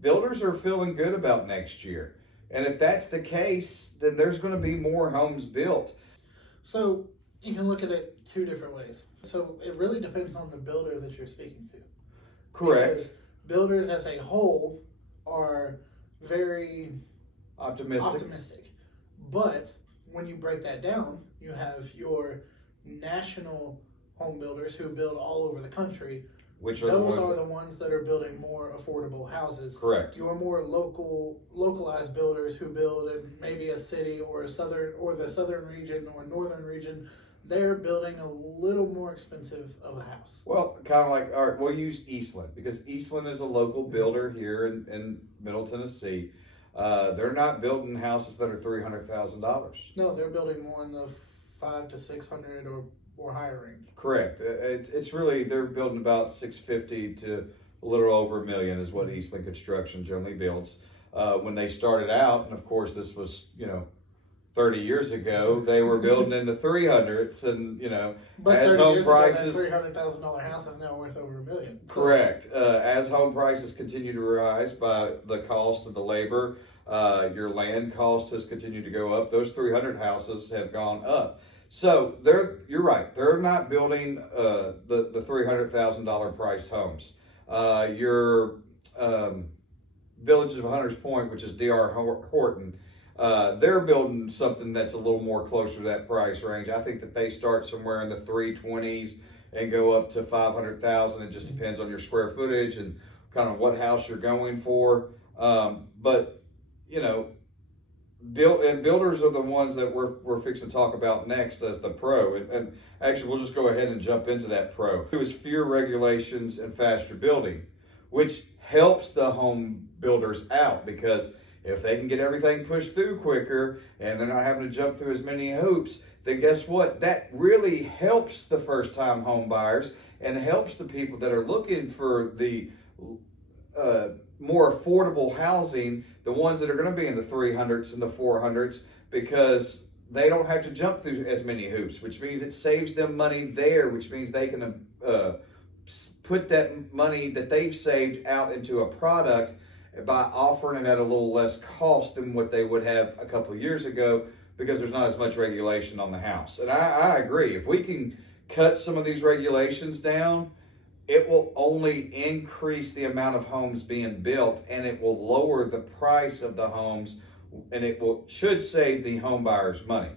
builders are feeling good about next year. And if that's the case, then there's going to be more homes built. So you can look at it two different ways. So it really depends on the builder that you're speaking to. Correct. Because builders as a whole are very optimistic. But when you break that down, you have your national home builders who build all over the country. Which are Those the ones are the ones that are building more affordable houses. Correct. Your more localized builders who build in maybe a city or the southern region or northern region, they're building a little more expensive of a house. Well, kind of like, all right, we'll use Eastland because Eastland is a local builder here in Middle Tennessee. They're not building houses that are $300,000. No, they're building more in the 500 to 600 or higher range. Correct. It's really, they're building about 650 to a little over $1 million is what Eastland Construction generally builds. When they started out, and of course this was 30 years ago, they were building in the 300s, and but as 30 home years prices, ago, that $300,000 house is now worth over $1 million. So. Correct. As home prices continue to rise by the cost of the labor, your land cost has continued to go up. Those 300 houses have gone up. So you're right. They're not building the $300,000 priced homes. Your Villages of Hunters Point, which is D.R. Horton, they're building something that's a little more closer to that price range. I think that they start somewhere in the 320s and go up to 500,000. It just depends on your square footage and kind of what house you're going for. But builders are the ones that we're fixing to talk about next as the pro. And actually, we'll just go ahead and jump into that pro. It was fewer regulations and faster building, which helps the home builders out because if they can get everything pushed through quicker and they're not having to jump through as many hoops, then guess what? That really helps the first-time home buyers and helps the people that are looking for the more affordable housing, the ones that are going to be in the 300s and the 400s, because they don't have to jump through as many hoops, which means it saves them money there, which means they can put that money that they've saved out into a product by offering it at a little less cost than what they would have a couple of years ago because there's not as much regulation on the house. And I agree. If we can cut some of these regulations down, it will only increase the amount of homes being built, and it will lower the price of the homes, and it should save the home buyers money.